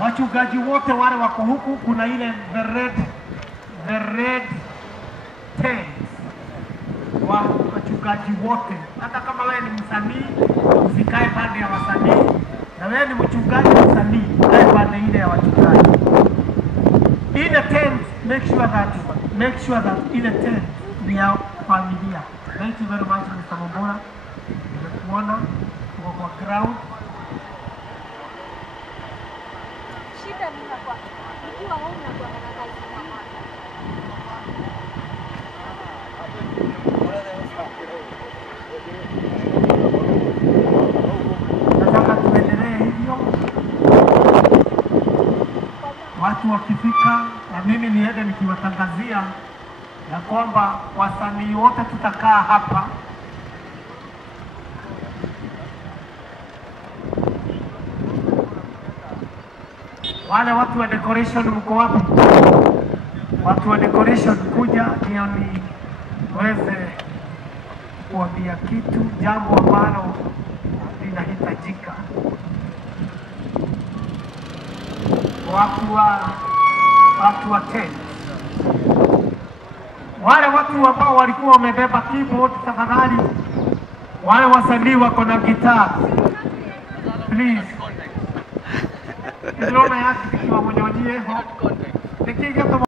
Wachungaji wote wale wako huku, kuna ile the red tent. Wachungaji wote, hata kama wewe ni msanii usikae pande ya wasanii, na wewe ni mchungaji msanii ukae pande ile ya wachungaji. In a tent, make sure that in a tent ni ya familia. Thank you very much Mr. Mombora. Nimekuona tuko kwa ground. Shida ni kwa ikiwa hauna kwa kazi. Nataka tuendelee hivyo. Watu wakifika na mimi niende nikiwatangazia ya kwamba wasanii wote tutakaa hapa. Wale watu wa decoration mko wapi? Watu wa decoration kuja ndio niweze kuambia kitu, jambo ambalo linahitajika. Watu wa tent. Wale watu ambao walikuwa wamebeba keyboard, tafadhali. Wale wasanii wako na gitaa, please. Ndio na yake kiwa mwenyewe.